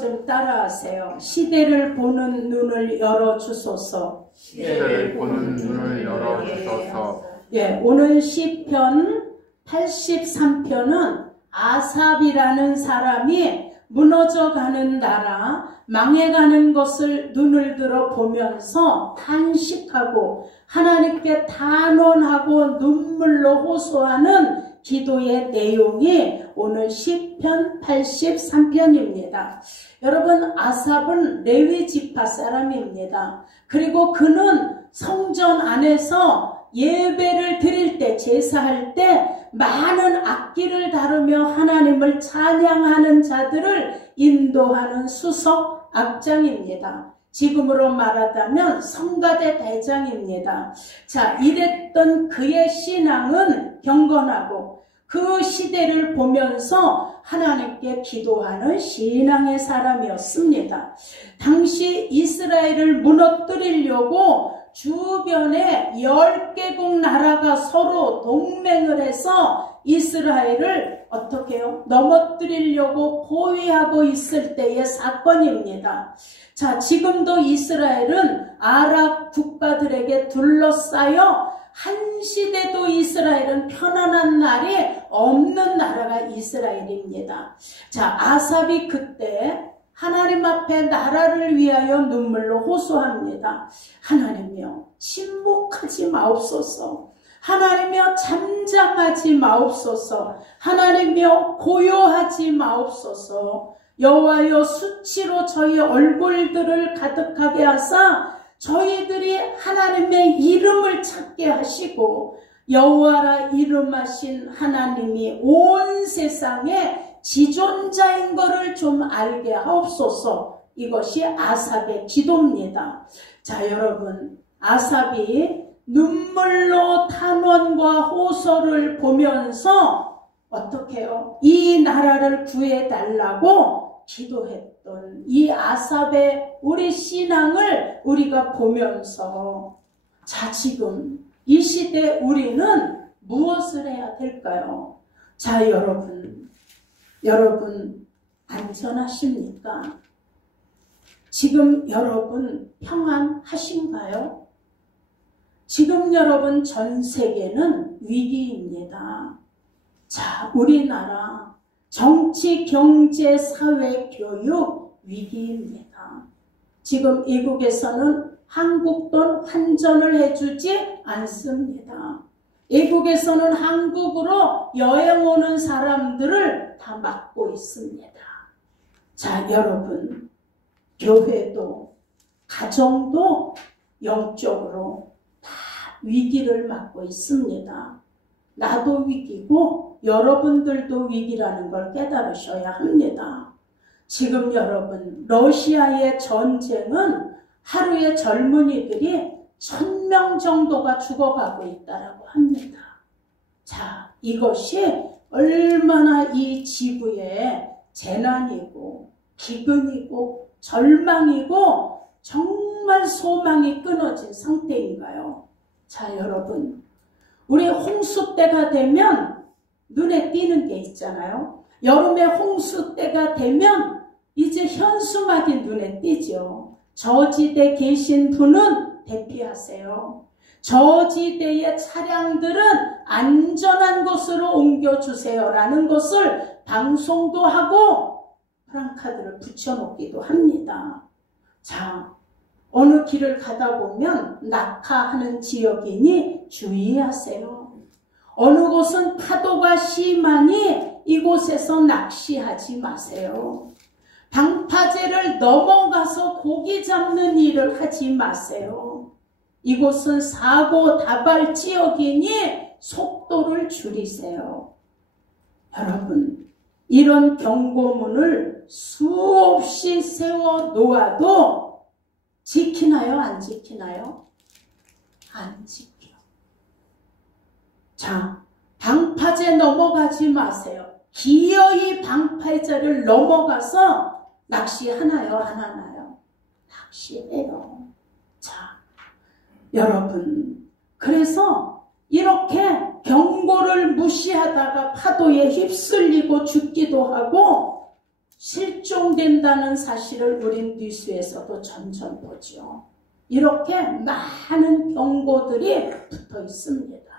좀 따라하세요. 시대를 보는 눈을 열어주소서. 시대를 보는 눈을 열어주소서. 예, 오늘 시편 83편은 아삽이라는 사람이 무너져가는 나라, 망해가는 것을 눈을 들어 보면서 탄식하고 하나님께 단언하고 눈물로 호소하는 기도의 내용이 오늘 시편 83편입니다. 여러분, 아삽은 레위 지파 사람입니다. 그리고 그는 성전 안에서 예배를 드릴 때, 제사할 때 많은 악기를 다루며 하나님을 찬양하는 자들을 인도하는 수석 악장입니다. 지금으로 말하자면 성가대 대장입니다. 자, 이랬던 그의 신앙은 경건하고 그 시대를 보면서 하나님께 기도하는 신앙의 사람이었습니다. 당시 이스라엘을 무너뜨리려고 주변에 10개국 나라가 서로 동맹을 해서 이스라엘을 어떻게 해요? 넘어뜨리려고 포위하고 있을 때의 사건입니다. 자, 지금도 이스라엘은 아랍 국가들에게 둘러싸여 한 시대도 이스라엘은 편안한 날이 없는 나라가 이스라엘입니다. 자, 아삽이 그때 하나님 앞에 나라를 위하여 눈물로 호소합니다. 하나님이여, 침묵하지 마옵소서. 하나님이여, 잠잠하지 마옵소서. 하나님이여, 고요하지 마옵소서. 여호와여, 수치로 저희 얼굴들을 가득하게 하사 저희들이 하나님의 이름을 찾게 하시고 여호와라 이름하신 하나님이 온 세상에 지존자인 것을 좀 알게 하옵소서. 이것이 아삽의 기도입니다. 자, 여러분, 아삽이 눈물로 탄원과 호소를 보면서 어떻게 해요? 이 나라를 구해달라고 기도했던 이 아삽의 우리 신앙을 우리가 보면서, 자, 지금 이 시대 우리는 무엇을 해야 될까요? 자, 여러분 안전하십니까? 지금 여러분 평안하신가요? 지금 여러분 전 세계는 위기입니다. 자, 우리나라 정치, 경제, 사회, 교육 위기입니다. 지금 미국에서는 한국 돈 환전을 해주지 않습니다. 미국에서는 한국으로 여행 오는 사람들을 다 막고 있습니다. 자, 여러분, 교회도 가정도 영적으로 다 위기를 맞고 있습니다. 나도 위기고 여러분들도 위기라는 걸 깨달으셔야 합니다. 지금 여러분, 러시아의 전쟁은 하루에 젊은이들이 1000명 정도가 죽어가고 있다라고 합니다. 자, 이것이 얼마나 이 지구에 재난이고 기근이고 절망이고 정말 소망이 끊어진 상태인가요? 자, 여러분, 우리 홍수 때가 되면 눈에 띄는 게 있잖아요. 여름에 홍수 때가 되면 이제 현수막이 눈에 띄죠. 저지대 계신 분은 대피하세요. 저지대의 차량들은 안전한 곳으로 옮겨주세요 라는 것을 방송도 하고 프랑카드를 붙여놓기도 합니다. 자, 어느 길을 가다 보면 낙하하는 지역이니 주의하세요. 어느 곳은 파도가 심하니 이곳에서 낚시하지 마세요. 방파제를 넘어가서 고기 잡는 일을 하지 마세요. 이곳은 사고 다발 지역이니 속도를 줄이세요. 여러분, 이런 경고문을 수없이 세워 놓아도 지키나요? 안 지키나요? 안 지켜. 자, 방파제 넘어가지 마세요. 기어이 방파제를 넘어가서 낚시하나요? 안 하나요? 낚시해요. 자, 여러분, 그래서 이렇게 경고를 무시하다가 파도에 휩쓸리고 죽기도 하고 실종된다는 사실을 우린 뉴스에서도 점점 보죠. 이렇게 많은 경고들이 붙어 있습니다.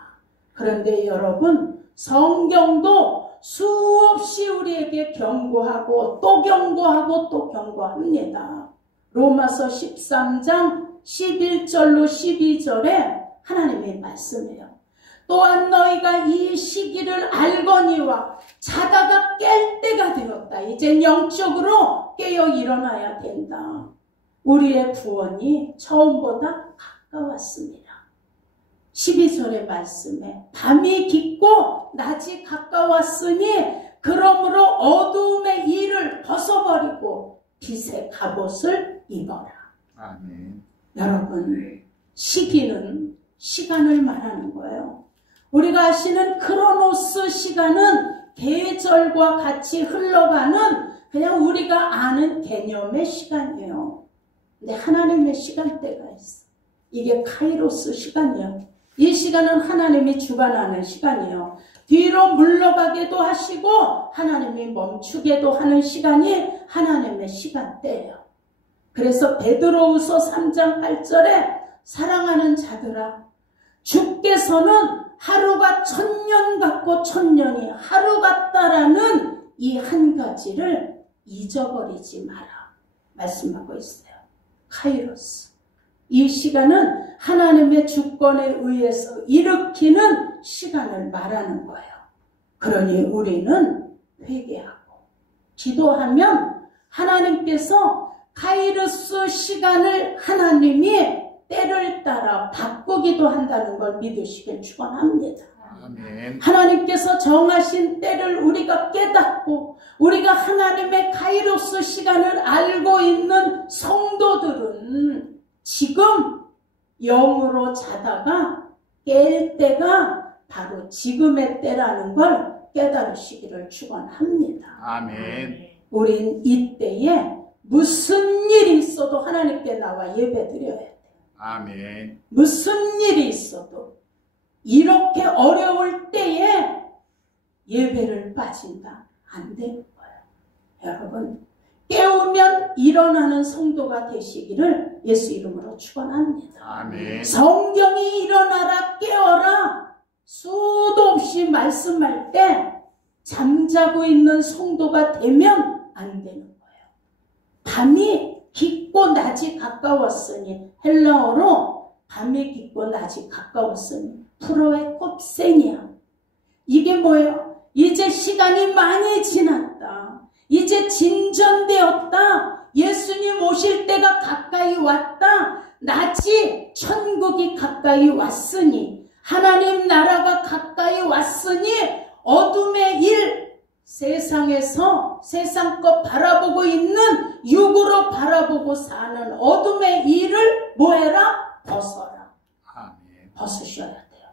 그런데 여러분, 성경도 수없이 우리에게 경고하고 또 경고하고 또 경고합니다. 로마서 13장 11절로 12절에 하나님의 말씀이에요. 또한 너희가 이 시기를 알거니와 자다가 깰 때가 되었다. 이제 영적으로 깨어 일어나야 된다. 우리의 구원이 처음보다 가까웠습니다. 12절의 말씀에 밤이 깊고 낮이 가까웠으니 그러므로 어두움의 일을 벗어버리고 빛의 갑옷을 입어라. 아멘. 여러분, 시기는 시간을 말하는 거예요. 우리가 아시는 크로노스 시간은 계절과 같이 흘러가는 그냥 우리가 아는 개념의 시간이에요. 근데 하나님의 시간대가 있어. 이게 카이로스 시간이에요. 이 시간은 하나님이 주관하는 시간이에요. 뒤로 물러가게도 하시고 하나님이 멈추게도 하는 시간이 하나님의 시간대예요. 그래서 베드로후서 3장 8절에 사랑하는 자들아, 주께서는 하루가 1000년 같고 1000년이 하루 같다라는 이 한 가지를 잊어버리지 마라 말씀하고 있어요. 카이로스. 이 시간은 하나님의 주권에 의해서 일으키는 시간을 말하는 거예요. 그러니 우리는 회개하고 기도하면 하나님께서 카이로스 시간을 하나님이 때를 따라 바꾸기도 한다는 걸 믿으시길 축원합니다. 아멘. 하나님께서 정하신 때를 우리가 깨닫고 우리가 하나님의 카이로스 시간을 알고 있는 성도들은 지금 영으로 자다가 깰 때가 바로 지금의 때라는 걸 깨달으시기를 축원합니다. 아멘. 우린 이때에 무슨 일이 있어도 하나님께 나와 예배드려야 돼요. 아멘. 무슨 일이 있어도 이렇게 어려울 때에 예배를 빠진다. 안 되는 거예요. 여러분, 깨우면 일어나는 성도가 되시기를 예수 이름으로 축원합니다. 아멘. 성경이 일어나라 깨어라 수도 없이 말씀할 때 잠자고 있는 성도가 되면 안 되는 거예요. 밤이 깊고 낮이 가까웠으니, 헬라어로 밤이 깊고 낮이 가까웠으니 프로의 꼽센이야. 이게 뭐예요? 이제 시간이 많이 지났다. 이제 진전되었다. 예수님 오실 때가 가까이 왔다. 낮이 천국이 가까이 왔으니, 하나님 나라가 가까이 왔으니 어둠의 일, 세상에서 세상 것 바라보고 있는 육으로 바라보고 사는 어둠의 일을 뭐해라? 벗어라. 아멘. 벗으셔야 돼요.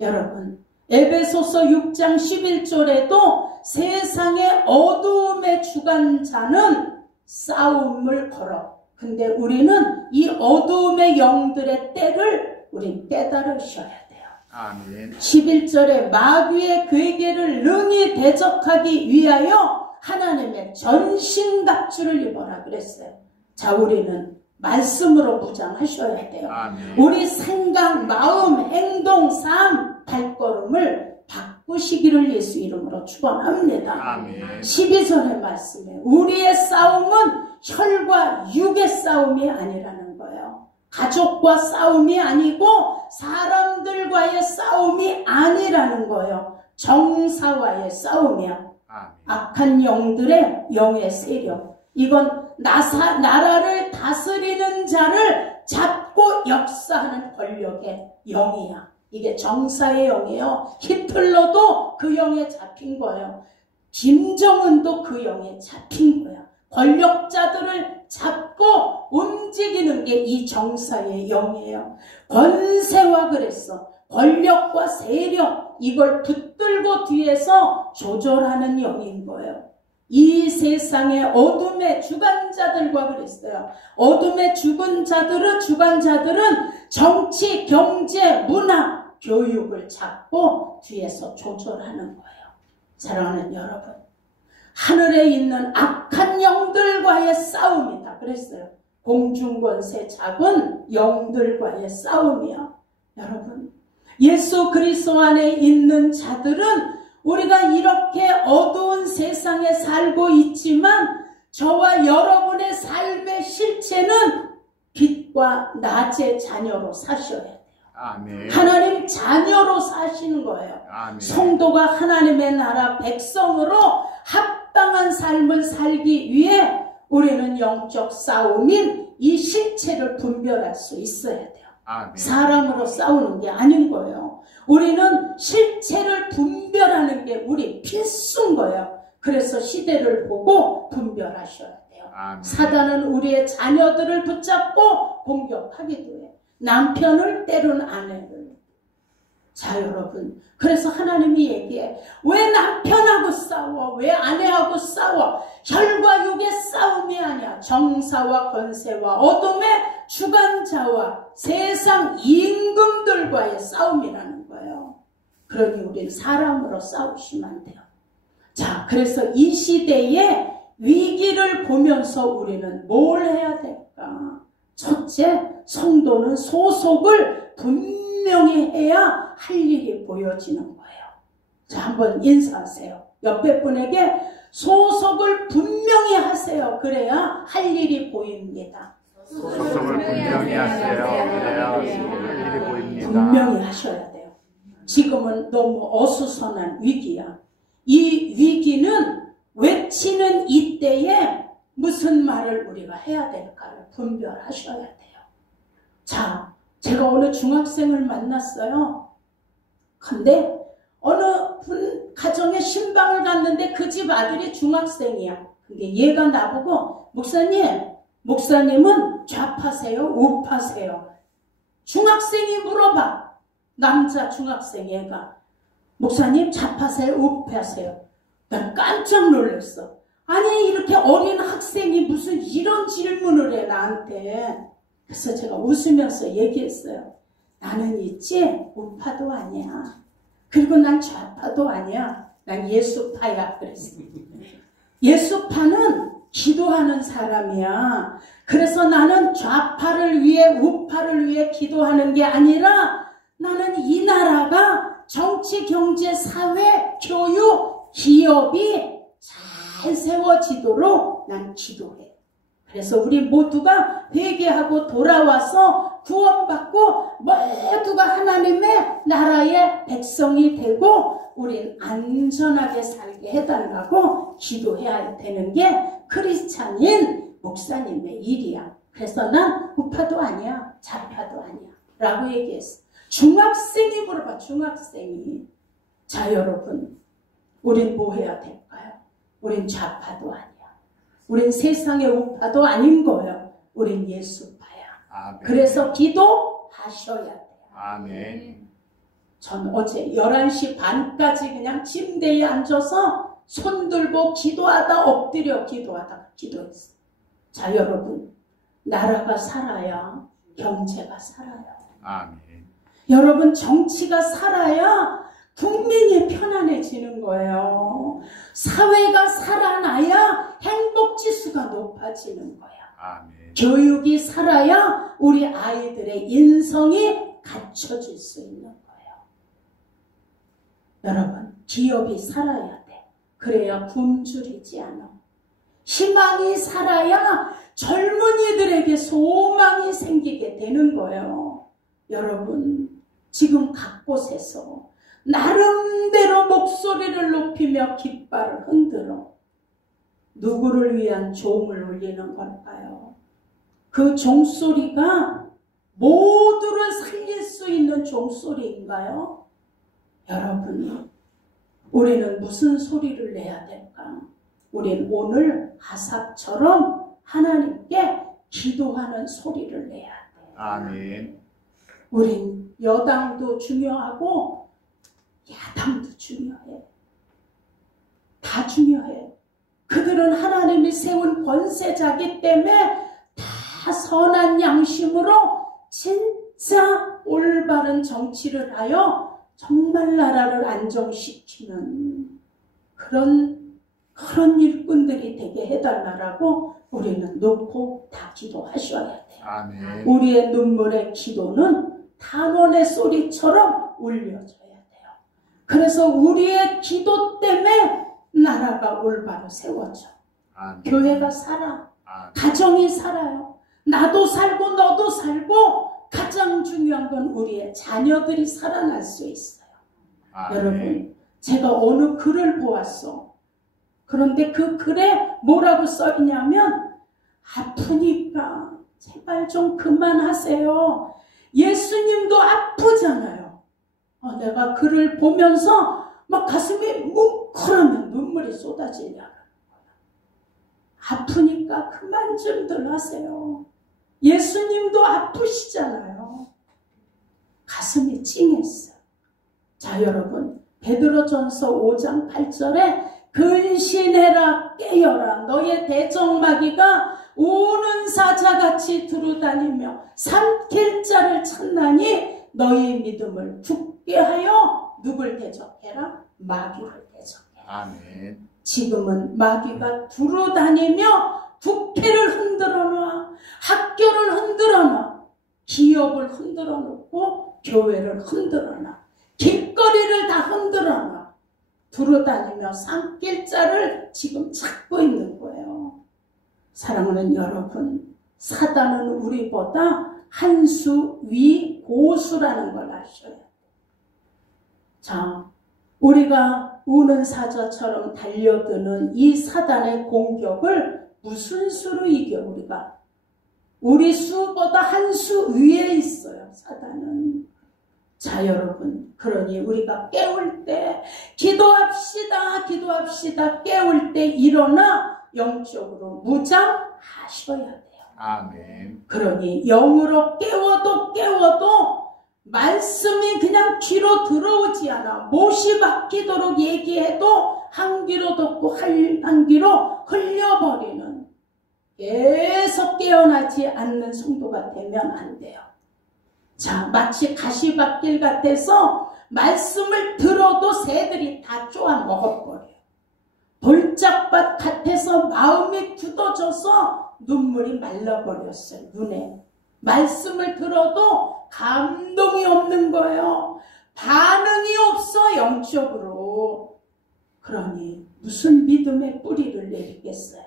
여러분, 에베소서 6장 11절에도 세상의 어두움의 주관자는 싸움을 걸어. 근데 우리는 이 어두움의 영들의 때를 우린 깨달으셔야 돼요. 아멘. 11절에 마귀의 괴계를 능히 대적하기 위하여 하나님의 전신갑주를 입어라 그랬어요. 자, 우리는 말씀으로 무장하셔야 돼요. 아멘. 우리 생각, 마음, 행동, 삶, 발걸음을 바꾸시기를 예수 이름으로 축원합니다. 아멘. 12절의 말씀에 우리의 싸움은 혈과 육의 싸움이 아니라는 거예요. 가족과 싸움이 아니고 사람들과의 싸움이 아니라는 거예요. 정사와의 싸움이야. 아멘. 악한 영들의 영의 세력. 이건 나라를 다스리는 자를 잡고 역사하는 권력의 영이야. 이게 정사의 영이에요. 히틀러도 그 영에 잡힌 거예요. 김정은도 그 영에 잡힌 거야. 권력자들을 잡고 움직이는 게 이 정사의 영이에요. 권세와 그랬어. 권력과 세력, 이걸 붙들고 뒤에서 조절하는 영인 거예요. 이 세상의 어둠의 주관자들과 그랬어요. 어둠의 주관자들은 정치, 경제, 문화, 교육을 잡고 뒤에서 조절하는 거예요. 사랑하는 여러분, 하늘에 있는 악한 영들과의 싸움이다 그랬어요. 공중권세 잡은 영들과의 싸움이요. 여러분, 예수 그리스도 안에 있는 자들은 우리가 이렇게 어두운 세상에 살고 있지만 저와 여러분의 삶의 실체는 빛과 낮의 자녀로 사셔야 돼요. 아멘. 하나님 자녀로 사시는 거예요. 아멘. 성도가 하나님의 나라 백성으로 합당한 삶을 살기 위해 우리는 영적 싸움인 이 실체를 분별할 수 있어야 돼요. 아멘. 사람으로 싸우는 게 아닌 거예요. 우리는 실체를 분별하는 게 우리 필수인 거예요. 그래서 시대를 보고 분별하셔야 돼요. 아멘. 사단은 우리의 자녀들을 붙잡고 공격하기도 해요. 남편을 때론 아내를. 자 여러분, 그래서 하나님이 얘기해. 왜 남편하고 싸워? 왜 아내하고 싸워? 혈과 육의 싸움이 아니야. 정사와 권세와 어둠의 주관자와 세상 임금들과의 싸움이라는 거예요. 그러니 우리는 사람으로 싸우시면 안 돼요. 자, 그래서 이 시대에 위기를 보면서 우리는 뭘 해야 될까? 첫째, 성도는 소속을 분명히 해야 할 일이 보여지는 거예요. 자, 한번 인사하세요. 옆에 분에게 소속을 분명히 하세요. 그래야 할 일이 보입니다. 소속을 분명히 하세요. 그래야 할 일이 보입니다. 분명히 하셔야 돼요. 지금은 너무 어수선한 위기야. 이 위기는 외치는 이때에 무슨 말을 우리가 해야 될까를 분별하셔야 돼요. 자, 제가 오늘 중학생을 만났어요. 근데 어느 분 가정에 신방을 갔는데 그 집 아들이 중학생이야. 근데 얘가 나보고 목사님은 좌파세요? 우파세요? 중학생이 물어봐. 남자 중학생 얘가. 목사님 좌파세요? 우파세요? 난 깜짝 놀랐어. 아니 이렇게 어린 학생이 무슨 이런 질문을 해 나한테. 그래서 제가 웃으면서 얘기했어요. 나는 있지 우파도 아니야. 그리고 난 좌파도 아니야. 난 예수파야. 그랬어요. 예수파는 기도하는 사람이야. 그래서 나는 좌파를 위해 우파를 위해 기도하는 게 아니라 나는 이 나라가 정치, 경제, 사회, 교육, 기업이 잘 세워지도록 난 기도해. 그래서 우리 모두가 회개하고 돌아와서 구원받고 모두가 하나님의 나라의 백성이 되고 우린 안전하게 살게 해달라고 기도해야 되는 게 크리스찬인 목사님의 일이야. 그래서 난 우파도 아니야, 좌파도 아니야 라고 얘기했어. 중학생이 물어봐. 중학생이. 자 여러분, 우린 뭐 해야 될까요? 우린 좌파도 아니야. 우린 세상의 우파도 아닌 거예요. 우린 예수파야. 아멘. 그래서 기도하셔야 돼요. 아멘. 전 어제 11시 반까지 그냥 침대에 앉아서 손 들고 기도하다 엎드려 기도하다 기도했어요. 자 여러분, 나라가 살아야 경제가 살아요. 아멘. 여러분, 정치가 살아야 국민이 편안해지는 거예요. 사회가 살아나야 행복지수가 높아지는 거야. 아멘. 교육이 살아야 우리 아이들의 인성이 갖춰질 수 있는 거예요. 여러분, 기업이 살아야 돼. 그래야 굶주리지 않아. 희망이 살아야 젊은이들에게 소망이 생기게 되는 거예요. 여러분, 지금 각 곳에서 나름대로 목소리를 높이며 깃발을 흔들어 누구를 위한 종을 울리는 걸까요? 그 종소리가 모두를 살릴 수 있는 종소리인가요? 여러분, 우리는 무슨 소리를 내야 될까? 우린 오늘 하삽처럼 하나님께 기도하는 소리를 내야 돼요. 아멘. 우린 여당도 중요하고 야당도 중요해. 다 중요해. 그들은 하나님이 세운 권세자기 때문에 다 선한 양심으로 진짜 올바른 정치를 하여 정말 나라를 안정시키는 그런 그런 일꾼들이 되게 해달라고 우리는 놓고 다 기도하셔야 돼요. 아멘. 우리의 눈물의 기도는 탄원의 소리처럼 울려져야 돼요. 그래서 우리의 기도 때문에 나라가 올바로 세워져. 아멘. 교회가 살아. 아멘. 가정이 살아요. 나도 살고 너도 살고 가장 중요한 건 우리의 자녀들이 살아날 수 있어요. 아멘. 여러분, 제가 어느 글을 보았어. 그런데 그 글에 뭐라고 써있냐면 아프니까 제발 좀 그만하세요. 예수님도 아프잖아요. 내가 글을 보면서 막 가슴이 뭉클하면 눈물이 쏟아지려고. 아프니까 그만 좀들 하세요. 예수님도 아프시잖아요. 가슴이 찡했어요. 자, 여러분, 베드로전서 5장 8절에 근신해라 깨어라 너의 대적마귀가 우는 사자같이 두루다니며 삼킬 자를 찾나니 너희 믿음을 굳게 하여 누굴 대적해라? 마귀를 대적해라. 아멘. 지금은 마귀가 두루다니며 국회를 흔들어놔, 학교를 흔들어놔, 기업을 흔들어놓고 교회를 흔들어놔, 길거리를 다 흔들어놔. 두루다니며 삼킬자를 지금 찾고 있는 거예요. 사랑하는 여러분, 사단은 우리보다 한 수 위 고수라는 걸 아셔야 돼요. 자, 우리가 우는 사자처럼 달려드는 이 사단의 공격을 무슨 수로 이겨 우리가? 우리 수보다 한 수 위에 있어요, 사단은. 자, 여러분, 그러니 우리가 깨울 때 기도합시다, 기도합시다. 깨울 때 일어나 영적으로 무장하셔야 돼요. 아멘. 그러니 영으로 깨워도 말씀이 그냥 귀로 들어오지 않아. 못이 박히도록 얘기해도 한 귀로 듣고 한 귀로 흘려버리는, 계속 깨어나지 않는 성도가 되면 안 돼요. 자, 마치 가시밭길 같아서 말씀을 들어도 새들이 다 쪼아 먹어버려요. 돌짝밭 같아서 마음이 굳어져서 눈물이 말라버렸어요. 눈에 말씀을 들어도 감동이 없는 거예요. 반응이 없어, 영적으로. 그러니 무슨 믿음의 뿌리를 내리겠어요?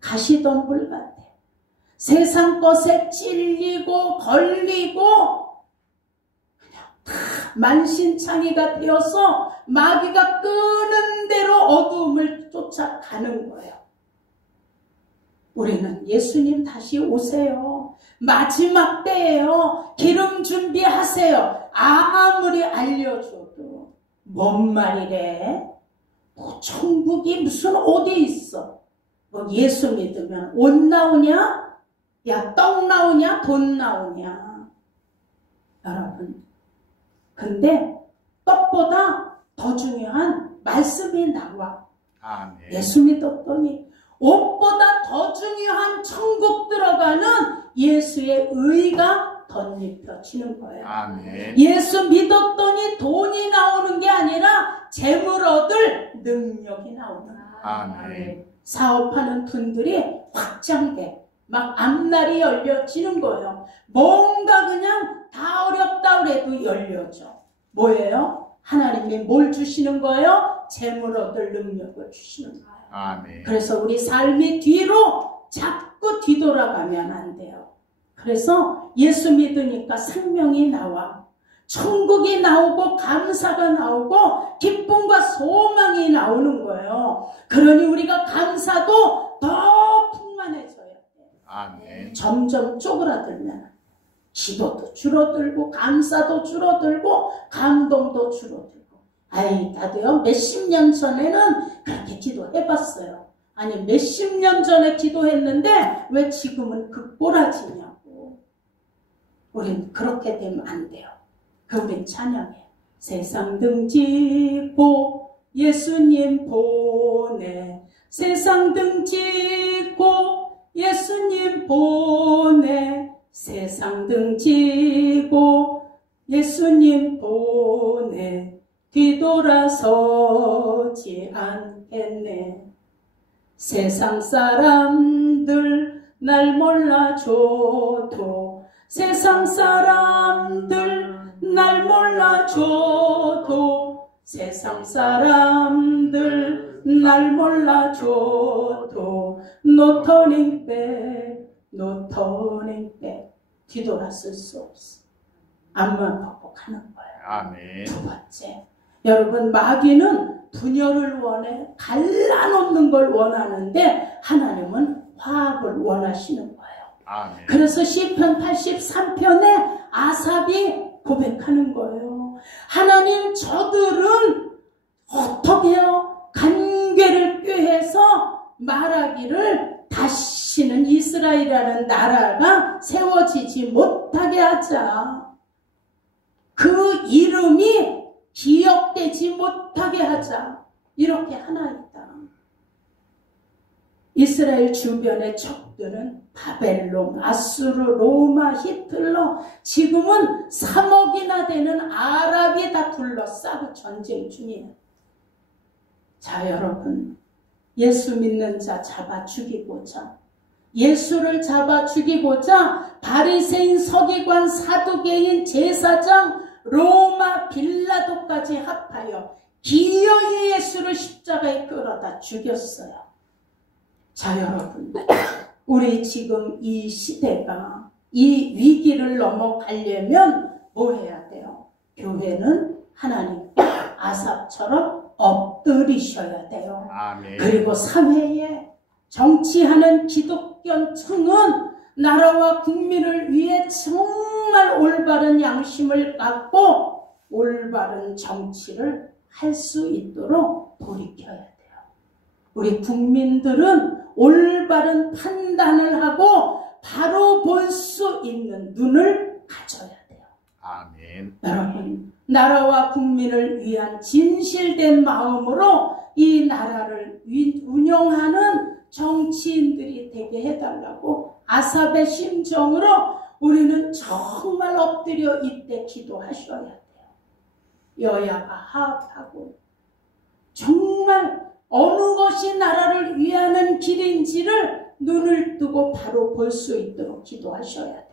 가시덤불 같아. 세상 것에 찔리고 걸리고 그냥 다 만신창이가 되어서 마귀가 끄는 대로 어두움을 쫓아가는 거예요. 우리는 예수님 다시 오세요. 마지막 때예요. 기름 준비하세요. 아무리 알려줘도 뭔 말이래? 천국이 무슨 어디 있어? 예수 믿으면 옷 나오냐? 야, 떡 나오냐? 돈 나오냐? 여러분, 근데 떡보다 더 중요한 말씀이 나와. 아멘. 예수 믿었더니 옷보다 더 중요한 천국 들어가는 예수의 의가 덧입혀지는 거예요. 아멘. 예수 믿었더니 돈이 나오는 게 아니라 재물 얻을 능력이 나오는 거예요. 아멘. 사업하는 분들이 확장돼. 막 앞날이 열려지는 거예요. 뭔가 그냥 다 어렵다 그래도 열려져. 뭐예요? 하나님이 뭘 주시는 거예요? 재물 얻을 능력을 주시는 거예요. 아멘. 그래서 우리 삶이 뒤로 자꾸 뒤돌아가면 안 돼요. 그래서 예수 믿으니까 생명이 나와. 천국이 나오고 감사가 나오고 기쁨과 소망이 나오는 거예요. 그러니 우리가 감사도 더 풍만해져요. 아멘. 점점 쪼그라들면 기도도 줄어들고 감사도 줄어들고 감동도 줄어들고. 아이, 나도요 몇십 년 전에는 그렇게 기도해봤어요. 아니, 몇십 년 전에 기도했는데 왜 지금은 그 꼬라지냐고. 우린 그렇게 되면 안 돼요. 우린 찬양해. 세상 등지고 예수님 보내. 세상 등지고 예수님 보내. 세상 등지고 예수님 보내. 뒤돌아서지 않겠네. 세상 사람들 날 몰라줘도 세상 사람들 날 몰라줘도 세상 사람들 날 몰라줘도 No turning back, no turning back. 뒤돌아설 수 없어. 앞만 보고 가는 거예요. 아멘. 두 번째, 여러분 마귀는 분열을 원해, 갈라놓는 걸 원하는데 하나님은 화합을 원하시는 거예요. 아멘. 그래서 시편 83편에 아삽이 고백하는 거예요. 하나님, 저들은 어떻게 해요? 관계를 꾀해서 말하기를 다시는 이스라엘이라는 나라가 세워지지 못하게 하자. 그 이름이 기억되지 못하게 하자. 이렇게 하나이다. 이스라엘 주변의 적들은 바벨론, 아수르, 로마, 히틀러, 지금은 3억이나 되는 아랍이 다 둘러싸고 전쟁 중이에요. 자, 여러분, 예수 믿는 자 잡아 죽이고자, 예수를 잡아 죽이고자 바리새인, 서기관, 사두개인, 제사장, 로마, 빌라도까지 합하여 기어이 예수를 십자가에 끌어다 죽였어요. 자, 여러분, 우리 지금 이 시대가 이 위기를 넘어가려면 뭐 해야 돼요? 교회는 하나님 아삽처럼 엎드리셔야 돼요. 아멘. 그리고 사회에 정치하는 기독교층은 나라와 국민을 위해 정말 올바른 양심을 갖고 올바른 정치를 할 수 있도록 돌이켜야 돼요. 우리 국민들은 올바른 판단을 하고 바로 볼 수 있는 눈을 가져야 돼요. 아멘. 여러분, 나라와 국민을 위한 진실된 마음으로 이 나라를 운영하는 정치인들이 되게 해달라고 아삽의 심정으로 우리는 정말 엎드려 이때 기도하셔야 돼요. 여야가 화합하고 정말 어느 것이 나라를 위하는 길인지를 눈을 뜨고 바로 볼 수 있도록 기도하셔야 돼요.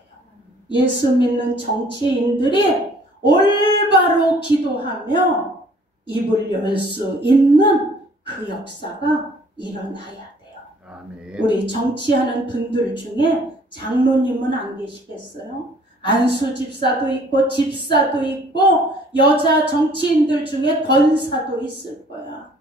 예수 믿는 정치인들이 올바로 기도하며 입을 열 수 있는 그 역사가 일어나야 돼요. 아멘. 우리 정치하는 분들 중에 장로님은 안 계시겠어요? 안수 집사도 있고 집사도 있고 여자 정치인들 중에 권사도 있을 거야.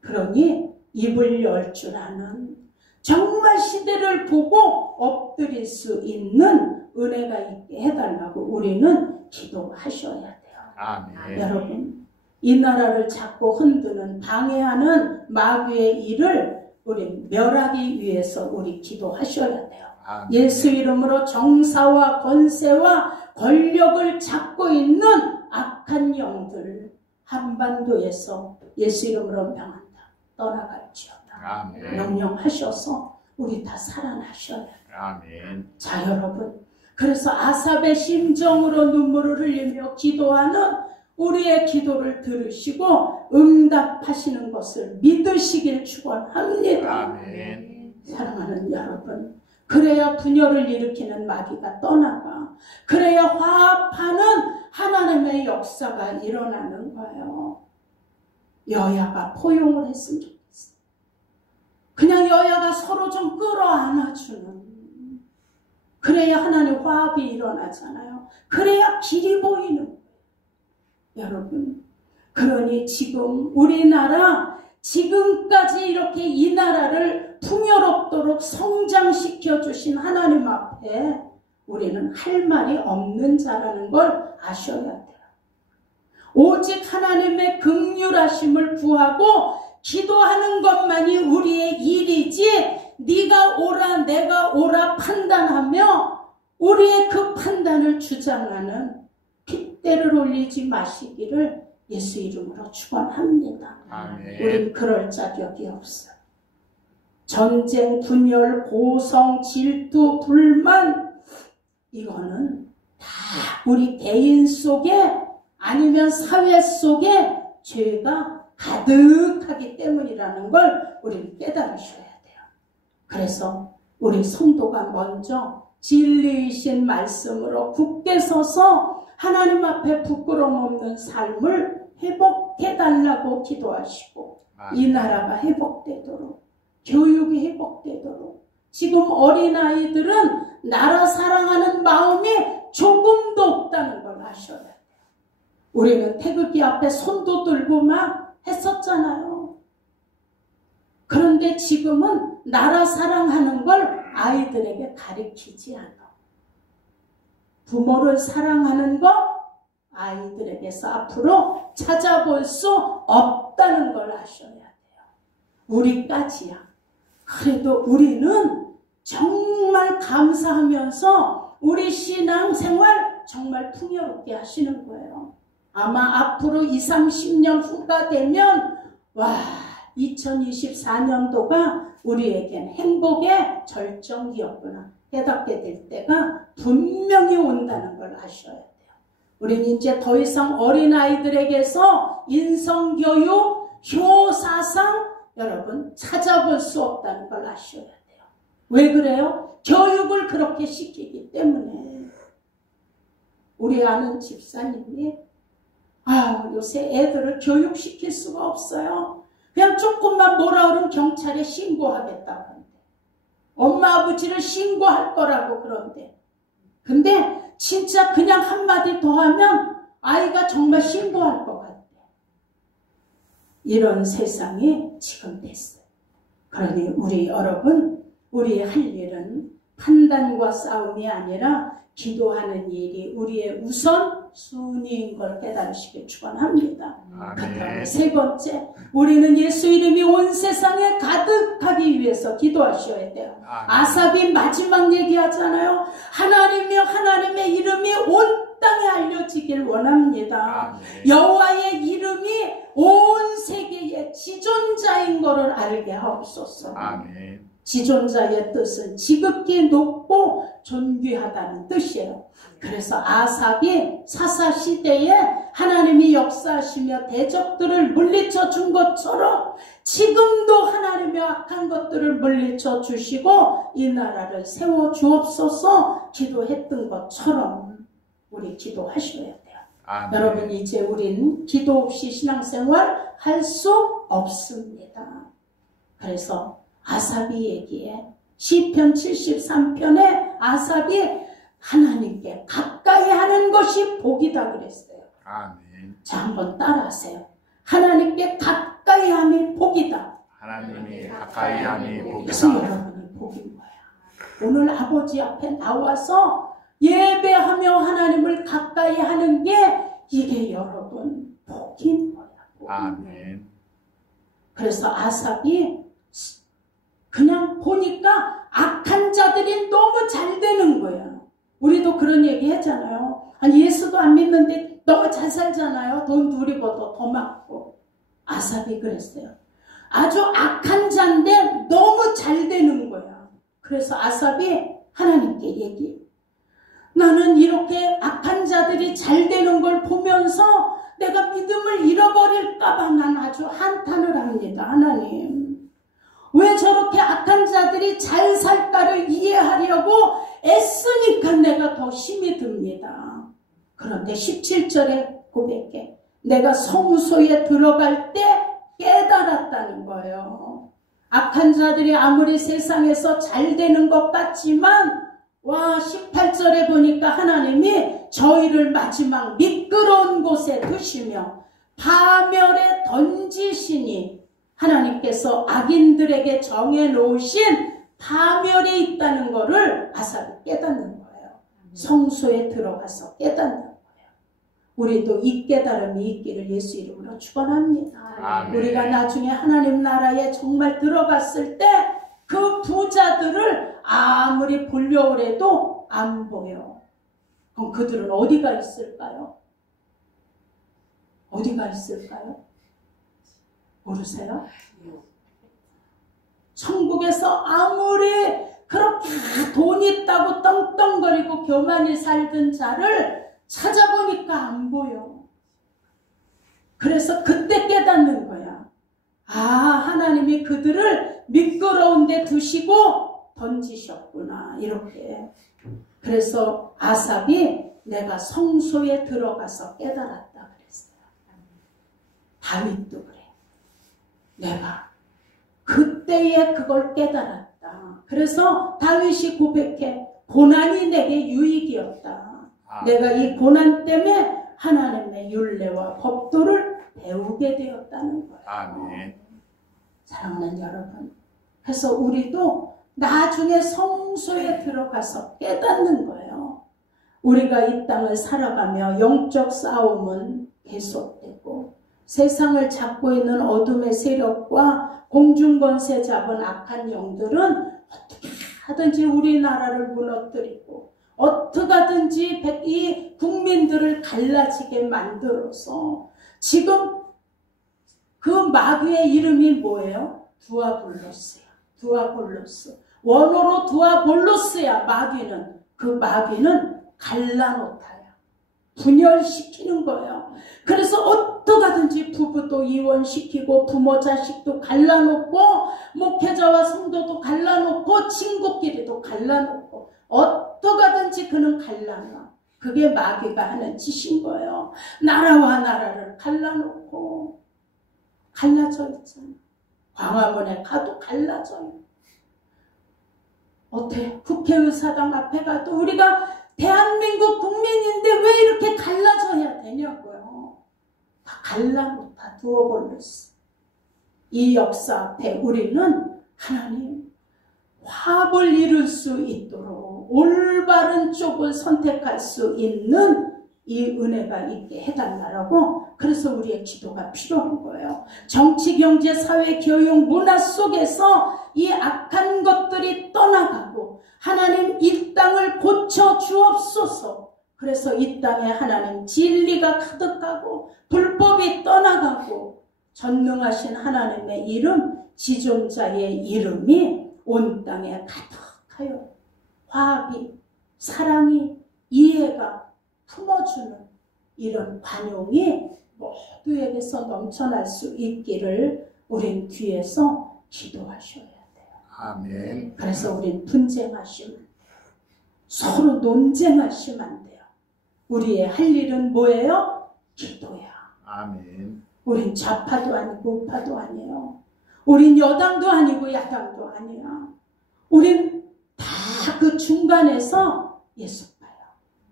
그러니 입을 열 줄 아는, 정말 시대를 보고 엎드릴 수 있는 은혜가 있게 해달라고 우리는 기도하셔야 돼요. 아멘. 여러분, 이 나라를 자꾸 흔드는, 방해하는 마귀의 일을 우리 멸하기 위해서 우리 기도하셔야 돼요. 아멘. 예수 이름으로 정사와 권세와 권력을 잡고 있는 악한 영들 한반도에서 예수 이름으로 명한다. 떠나갈지어다. 아멘. 명령하셔서 우리 다 살아나셔야 돼요. 아멘. 자, 여러분, 그래서 아삽의 심정으로 눈물을 흘리며 기도하는 우리의 기도를 들으시고 응답하시는 것을 믿으시길 축원합니다. 아멘. 사랑하는 여러분, 그래야 분열을 일으키는 마귀가 떠나가, 그래야 화합하는 하나님의 역사가 일어나는 거예요. 여야가 포용을 했으면 좋겠어요. 그냥 여야가 서로 좀 끌어안아주는, 그래야 하나님 화합이 일어나잖아요. 그래야 길이 보이는 거예요. 여러분, 그러니 지금 우리나라, 지금까지 이렇게 이 나라를 풍요롭도록 성장시켜 주신 하나님 앞에 우리는 할 말이 없는 자라는 걸 아셔야 돼요. 오직 하나님의 긍휼하심을 구하고 기도하는 것만이 우리의 일이지, 네가 옳아 내가 옳아 판단하며 우리의 그 판단을 주장하는 핏대를 올리지 마시기를 예수 이름으로 축원합니다. 아멘. 우린 그럴 자격이 없어요. 전쟁, 분열, 고성, 질투, 불만, 이거는 다 우리 개인 속에 아니면 사회 속에 죄가 가득하기 때문이라는 걸 우리는 깨달으셔야 돼요. 그래서 우리 성도가 먼저 진리이신 말씀으로 굳게 서서 하나님 앞에 부끄러움 없는 삶을 회복해달라고 기도하시고, 이 나라가 회복되도록, 교육이 회복되도록. 지금 어린아이들은 나라 사랑하는 마음이 조금도 없다는 걸 아셔야 돼요. 우리는 태극기 앞에 손도 들고 막 했었잖아요. 그런데 지금은 나라 사랑하는 걸 아이들에게 가르치지 않아. 부모를 사랑하는 거 아이들에게서 앞으로 찾아볼 수 없다는 걸 아셔야 돼요. 우리까지야. 그래도 우리는 정말 감사하면서 우리 신앙생활 정말 풍요롭게 하시는 거예요. 아마 앞으로 20, 30년 후가 되면 2024년도가 우리에겐 행복의 절정기였구나 깨닫게 될 때가 분명히 온다는 걸 아셔야 돼요. 우리는 이제 더 이상 어린아이들에게서 인성교육, 효사상 여러분 찾아볼 수 없다는 걸 아셔야 돼요. 왜 그래요? 교육을 그렇게 시키기 때문에. 우리 아는 집사님이 요새 애들을 교육시킬 수가 없어요. 그냥 조금만 뭐라 그러면 경찰에 신고하겠다고 하는데, 엄마 아버지를 신고할 거라고 그런데, 근데 진짜 그냥 한마디 더 하면 아이가 정말 신고할 것 같아. 이런 세상이 지금 됐어요. 그러니 우리 여러분, 우리 할 일은 판단과 싸움이 아니라 기도하는 일이 우리의 우선 순위인 걸 깨달으시길 축원합니다. 그 다음에 세 번째, 우리는 예수 이름이 온 세상에 가득하기 위해서 기도하셔야 돼요. 아삽이 마지막 얘기하잖아요. 하나님이여 하나님의 이름이 온 땅에 알려지길 원합니다. 여호와의 이름이 온 세계의 지존자인 것을 알게 하옵소서. 아멘. 지존자의 뜻은 지극히 높고 존귀하다는 뜻이에요. 그래서 아삽이 사사시대에 하나님이 역사하시며 대적들을 물리쳐 준 것처럼 지금도 하나님의 악한 것들을 물리쳐 주시고 이 나라를 세워 주옵소서 기도했던 것처럼 우리 기도하셔야 돼요. 아멘. 여러분, 이제 우리는 기도 없이 신앙생활 할 수 없습니다. 그래서 아삽이 얘기해. 시편 73편에 아삽이 하나님께 가까이 하는 것이 복이다 그랬어요. 아멘. 자, 한번 따라하세요. 하나님께 가까이 함이 복이다. 하나님이 가까이 함이 복이다. 그래서 여러분이 복인 거야. 오늘 아버지 앞에 나와서 예배하며 하나님을 가까이 하는 게 이게 여러분 복인 거야. 아멘. 그래서 아삽이 그냥 보니까 악한 자들이 너무 잘 되는 거야. 우리도 그런 얘기 했잖아요. 아니, 예수도 안 믿는데 너무 잘 살잖아요. 돈 누리고도 더 많고. 아삽이 그랬어요. 아주 악한 자인데 너무 잘 되는 거야. 그래서 아삽이 하나님께 얘기해. 나는 이렇게 악한 자들이 잘 되는 걸 보면서 내가 믿음을 잃어버릴까 봐 난 아주 한탄을 합니다. 하나님, 왜 저렇게 악한 자들이 잘 살까를 이해하려고 애쓰니까 내가 더 힘이 듭니다. 그런데 17절에 고백해. 내가 성소에 들어갈 때 깨달았다는 거예요. 악한 자들이 아무리 세상에서 잘 되는 것 같지만 18절에 보니까 하나님이 저희를 마지막 미끄러운 곳에 두시며 파멸에 던지시니 하나님께서 악인들에게 정해놓으신 파멸이 있다는 것을 아삽이 깨닫는 거예요. 성소에 들어가서 깨닫는 거예요. 우리도 이 깨달음이 있기를 예수 이름으로 축원합니다. 아멘. 우리가 나중에 하나님 나라에 정말 들어갔을 때 그 부자들을 아무리 보려고 해도 안 보여. 그럼 그들은 어디가 있을까요? 어디가 있을까요? 모르세요? 천국에서 아무리 그렇게 돈 있다고 떵떵거리고 교만히 살던 자를 찾아보니까 안 보여. 그래서 그때 깨닫는 거야. 하나님이 그들을 미끄러운 데 두시고 던지셨구나. 이렇게. 그래서 아삽이 내가 성소에 들어가서 깨달았다 그랬어요. 다윗도 그래. 내가 그때에 그걸 깨달았다. 그래서 다윗이 고백해. 고난이 내게 유익이었다. 내가 이 고난 때문에 하나님의 율례와 법도를 배우게 되었다는 거예요. 아멘. 사랑하는 여러분, 그래서 우리도 나중에 성소에 들어가서 깨닫는 거예요. 우리가 이 땅을 살아가며 영적 싸움은 계속되고 세상을 잡고 있는 어둠의 세력과 공중권세 잡은 악한 영들은 어떻게 하든지 우리나라를 무너뜨리고 어떻게 하든지 이 국민들을 갈라지게 만들어서 지금 그 마귀의 이름이 뭐예요? 두아볼로스야. 두아볼로스. 원어로 두아볼로스야. 마귀는. 그 마귀는 갈라놓다야. 분열시키는 거예요. 그래서 어떻게 하든지 부부도 이혼시키고 부모 자식도 갈라놓고 목회자와 성도도 갈라놓고 친구끼리도 갈라놓고 어떻게 하든지 그는 갈라놔. 그게 마귀가 하는 짓인 거예요. 나라와 나라를 갈라놓고 갈라져 있잖아. 광화문에 가도 갈라져요. 어때? 국회의사당 앞에 가도 우리가 대한민국 국민인데 왜 이렇게 갈라져야 되냐고요. 다 갈라놓다 두어버렸어. 이 역사 앞에 우리는 하나님 화합을 이룰 수 있도록 올바른 쪽을 선택할 수 있는 이 은혜가 있게 해달라고. 그래서 우리의 기도가 필요한 거예요. 정치, 경제, 사회, 교육, 문화 속에서 이 악한 것들이 떠나가고 하나님 이 땅을 고쳐 주옵소서. 그래서 이 땅에 하나님 진리가 가득하고 불법이 떠나가고 전능하신 하나님의 이름, 지존자의 이름이 온 땅에 가득하여 화합이, 사랑이, 이해가 품어주는 이런 관용이 모두에게서 넘쳐날 수 있기를 우린 뒤에서 기도하셔야 돼요. 아멘. 그래서 우린 분쟁하시면 돼요. 서로 논쟁하시면 안 돼요. 우리의 할 일은 뭐예요? 기도야. 아멘. 우린 좌파도 아니고 우파도 아니에요. 우린 여당도 아니고 야당도 아니야. 우린 다 그 중간에서 예수 봐요.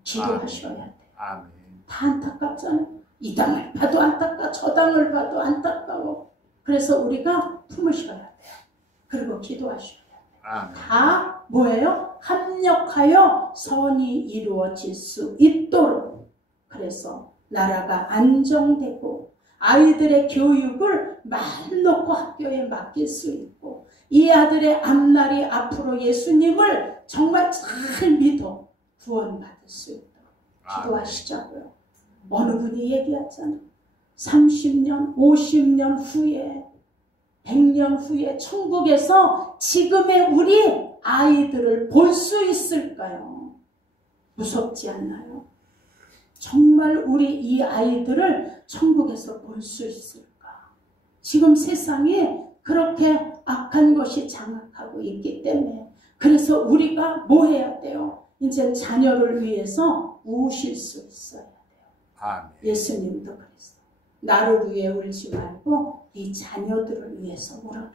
기도하셔야 돼요. 아멘. 다 안타깝잖아요. 이 당을 봐도 안타까워, 저 당을 봐도 안타까워. 그래서 우리가 품으셔야 돼요. 그리고 기도하셔야 돼요. 아멘. 다 뭐예요? 합력하여 선이 이루어질 수 있도록. 그래서 나라가 안정되고 아이들의 교육을 마음 놓고 학교에 맡길 수 있고 이 아들의 앞날이 앞으로 예수님을 정말 잘 믿어 구원받을 수 있도록 기도하시자고요. 어느 분이 얘기하잖아요. 30년, 50년 후에 100년 후에 천국에서 지금의 우리 아이들을 볼 수 있을까요? 무섭지 않나요? 정말 우리 이 아이들을 천국에서 볼 수 있을까? 지금 세상에 그렇게 악한 것이 장악하고 있기 때문에 그래서 우리가 뭐 해야 돼요? 이제 자녀를 위해서 우실 수 있어야 돼요. 아멘. 예수님도 그랬어요. 나를 위해 울지 말고 이 자녀들을 위해서 울어라.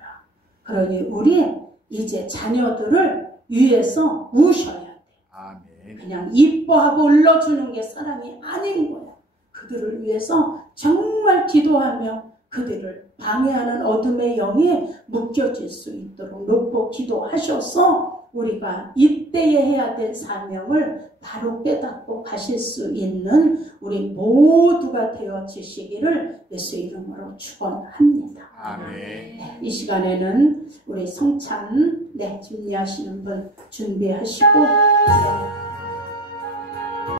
그러니 우리 이제 자녀들을 위해서 우셔야 돼요. 아멘. 그냥 이뻐하고 울러주는 게 사랑이 아닌 거야. 그들을 위해서 정말 기도하며 그들을 방해하는 어둠의 영이 묶여질 수 있도록 놓고 기도하셔서 우리가 이때에 해야 될 사명을 바로 깨닫고 가실 수 있는 우리 모두가 되어지시기를 예수 이름으로 축원합니다. 아멘. 네, 이 시간에는 우리 성찬 준비하시는 분 준비하시고